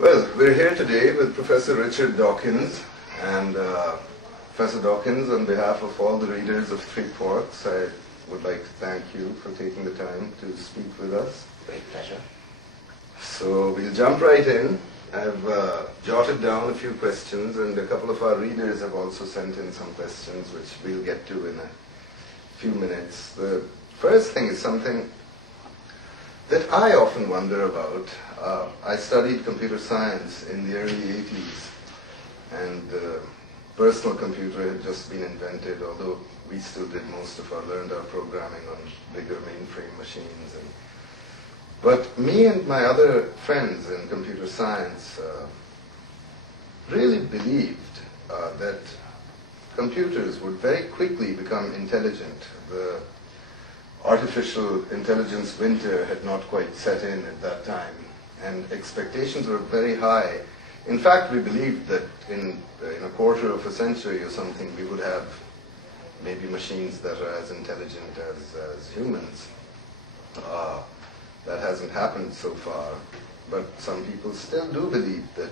Well, we're here today with Professor Richard Dawkins, and Professor Dawkins, on behalf of all the readers of Three Forks, I would like to thank you for taking the time to speak with us. Great pleasure. So we'll jump right in. I've jotted down a few questions, and a couple of our readers have also sent in some questions, which we'll get to in a few minutes. The first thing is something that I often wonder about. I studied computer science in the early 80s, and the personal computer had just been invented, although we still did learned our programming on bigger mainframe machines. But me and my other friends in computer science really believed that computers would very quickly become intelligent. The artificial intelligence winter had not quite set in at that time, and expectations were very high. In fact, we believed that in a quarter of a century or something, we would have maybe machines that are as intelligent as humans. That hasn't happened so far, but some people still do believe that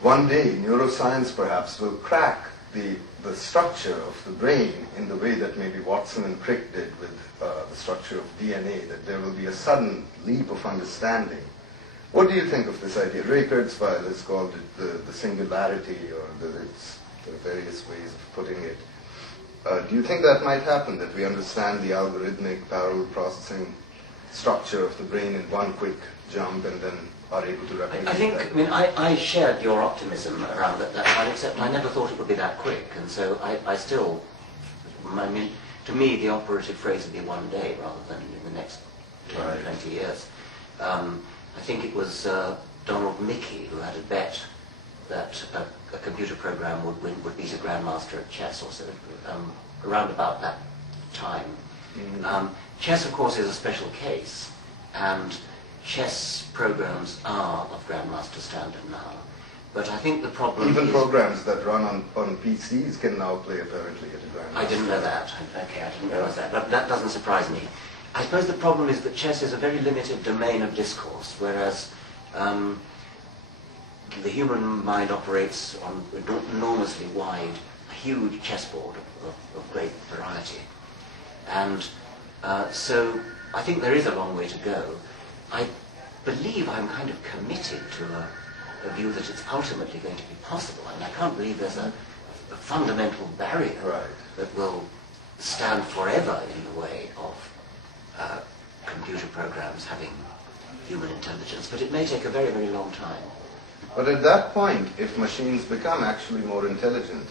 one day neuroscience perhaps will crack the structure of the brain in the way that maybe Watson and Crick did with the structure of DNA, that there will be a sudden leap of understanding. What do you think of this idea? Ray Kurzweil has called it the singularity, or there are various ways of putting it. Do you think that might happen, that we understand the algorithmic parallel processing structure of the brain in one quick jump and then are able to replicate that? I shared your optimism around that time, except I never thought it would be that quick, and so to me the operative phrase would be one day rather than in the next 10 or 20 years. I think it was Donald Mickey who had a bet that a computer program would beat a grandmaster at chess, or so, around about that time. Mm-hmm. Chess, of course, is a special case, and chess programs are of grandmaster standard now. But I think the problem Even programs that run on PCs can now play apparently at a grandmaster. I didn't know that. Okay, I didn't realize that. But that doesn't surprise me. I suppose the problem is that chess is a very limited domain of discourse, whereas the human mind operates on an enormously wide, huge chessboard of great variety. And so I think there is a long way to go. I believe I'm kind of committed to a view that it's ultimately going to be possible. I mean, I can't believe there's a fundamental barrier that will stand forever in the way of computer programs having human intelligence, but it may take a very, very long time. But at that point, if machines become actually more intelligent,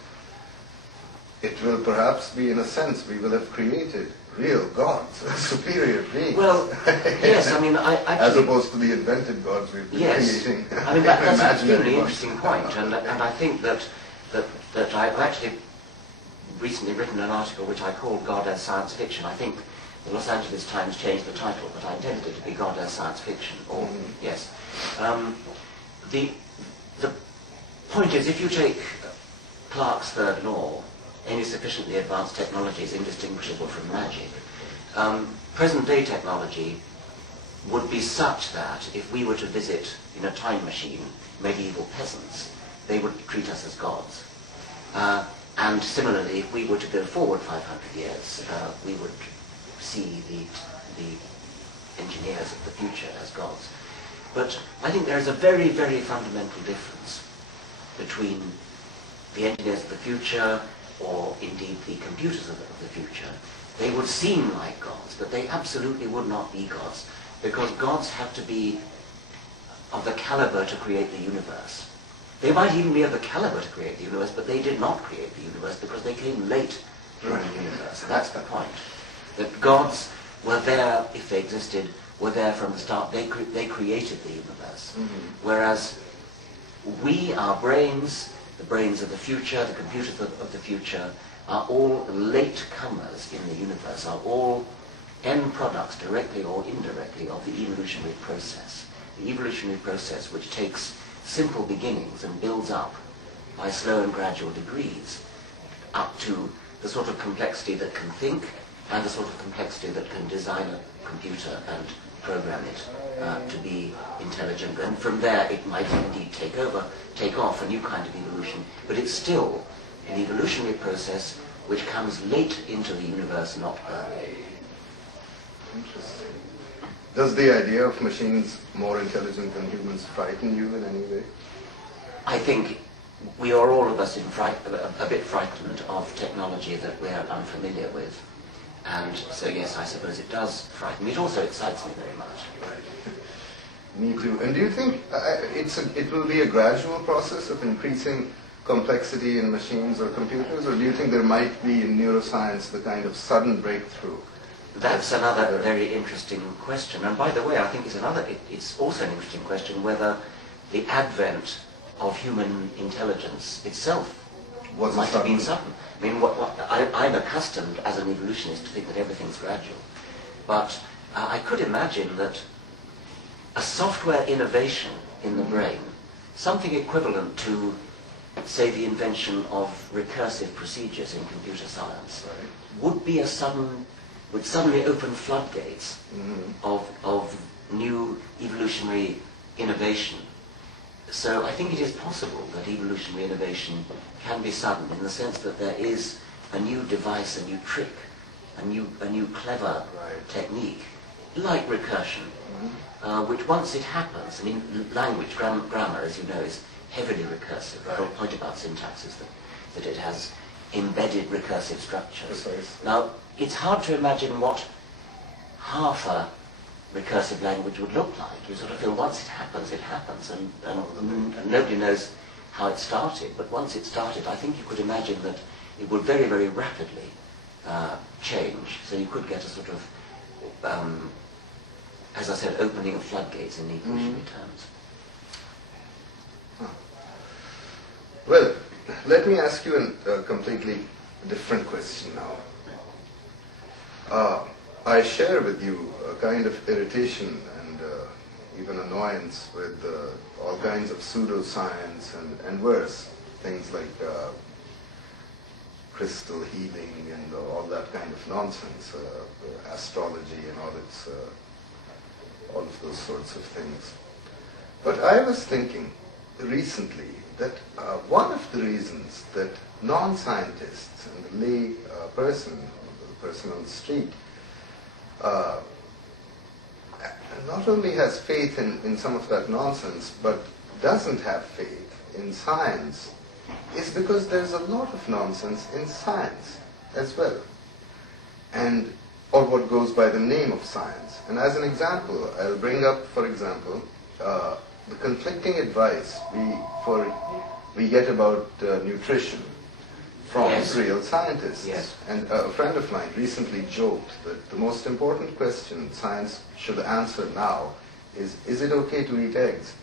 it will perhaps be, in a sense, we will have created real gods, superior beings. Well, yes, I mean, as opposed to the invented gods we've been creating. I mean, that's a extremely interesting point, and I think that I've actually recently written an article which I called God as Science Fiction. I think the Los Angeles Times changed the title, but I intended it to be God as Science Fiction, or, yes. The point is, if you take Clarke's third law, any sufficiently advanced technology is indistinguishable from magic. Present-day technology would be such that if we were to visit in a time machine medieval peasants, they would treat us as gods. And similarly, if we were to go forward 500 years, we would see the engineers of the future as gods. But I think there is a very, very fundamental difference between the engineers of the future, or indeed the computers of the future. They would seem like gods, but they absolutely would not be gods, because gods have to be of the caliber to create the universe. They might even be of the caliber to create the universe, but they did not create the universe because they came late in the universe. That's the point. That gods were there, if they existed, were there from the start. They created the universe. Mm-hmm. Whereas we, our brains, the brains of the future, the computers of the future, are all late comers in the universe, are all end products, directly or indirectly, of the evolutionary process. The evolutionary process which takes simple beginnings and builds up by slow and gradual degrees up to the sort of complexity that can think and the sort of complexity that can design a computer and program it to be intelligent, and from there it might indeed take off a new kind of evolution, but it's still an evolutionary process which comes late into the universe, not early. Interesting. Does the idea of machines more intelligent than humans frighten you in any way? I think we are all of us a bit frightened of technology that we are unfamiliar with. And so yes, I suppose it does frighten me. It also excites me very much. Me too. And do you think it will be a gradual process of increasing complexity in machines or computers, or do you think there might be in neuroscience the kind of sudden breakthrough? That's another very interesting question. And by the way, I think it's also an interesting question whether the advent of human intelligence itself might have been sudden. I mean, I'm accustomed as an evolutionist to think that everything's gradual. But I could imagine that a software innovation in the brain, something equivalent to, say, the invention of recursive procedures in computer science, would suddenly open floodgates of new evolutionary innovation. So I think it is possible that evolutionary innovation can be sudden in the sense that there is a new device, a new trick, a new clever technique, like recursion, which once it happens, I mean, language, grammar, as you know, is heavily recursive. The whole point about syntax is that it has embedded recursive structures. Precisely. Now, it's hard to imagine what half a recursive language would look like. You sort of feel once it happens, and nobody knows how it started. But once it started, I think you could imagine that it would very, very rapidly change. So you could get a sort of, as I said, opening of floodgates in evolutionary terms. Well, let me ask you a completely different question now. I share with you a kind of irritation and even annoyance with all kinds of pseudoscience and worse, things like crystal healing and all that kind of nonsense, astrology and all of those sorts of things. But I was thinking recently that one of the reasons that non-scientists and the lay person, the person on the street, not only has faith in some of that nonsense, but doesn't have faith in science, is because there's a lot of nonsense in science as well, or what goes by the name of science. And as an example, I'll bring up, for example, the conflicting advice we get about nutrition from real scientists. Yes. And a friend of mine recently joked that the most important question science should answer now is it okay to eat eggs?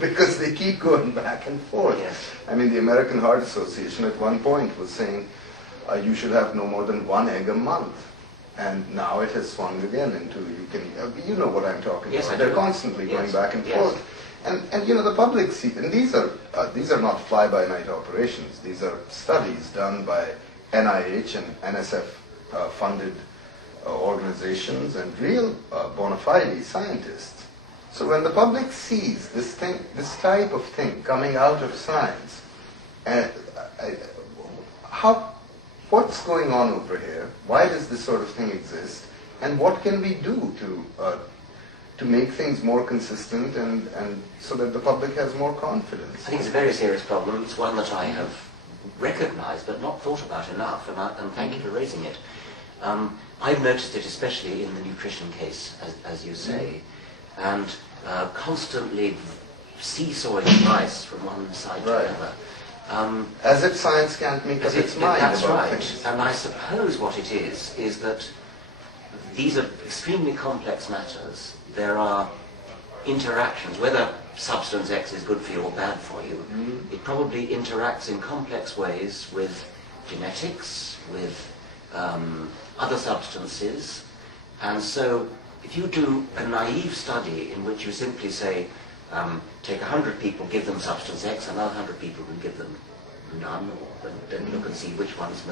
Because they keep going back and forth. Yes. I mean, the American Heart Association at one point was saying you should have no more than 1 egg a month. And now it has swung again into, you know what I'm talking Yes, about. I They're do. constantly going Yes. back and Yes. forth. And you know, the public see, and these are not fly-by-night operations. These are studies done by NIH and NSF funded organizations and real bona fide scientists. So when the public sees this type of thing coming out of science, what's going on over here? Why does this sort of thing exist? And what can we do to make things more consistent and so that the public has more confidence? I think it's a very serious problem. It's one that I have recognized but not thought about enough, and thank you for raising it. I've noticed it especially in the nutrition case, as you say, and constantly seesawing advice from one side to the other. As if science can't make up its mind That's about right. things. And I suppose what it is that these are extremely complex matters. There are interactions, whether substance X is good for you or bad for you. It probably interacts in complex ways with genetics, with other substances. And so if you do a naive study in which you simply say, take 100 people, give them substance X, another 100 people, and give them none, or then look and see which one's most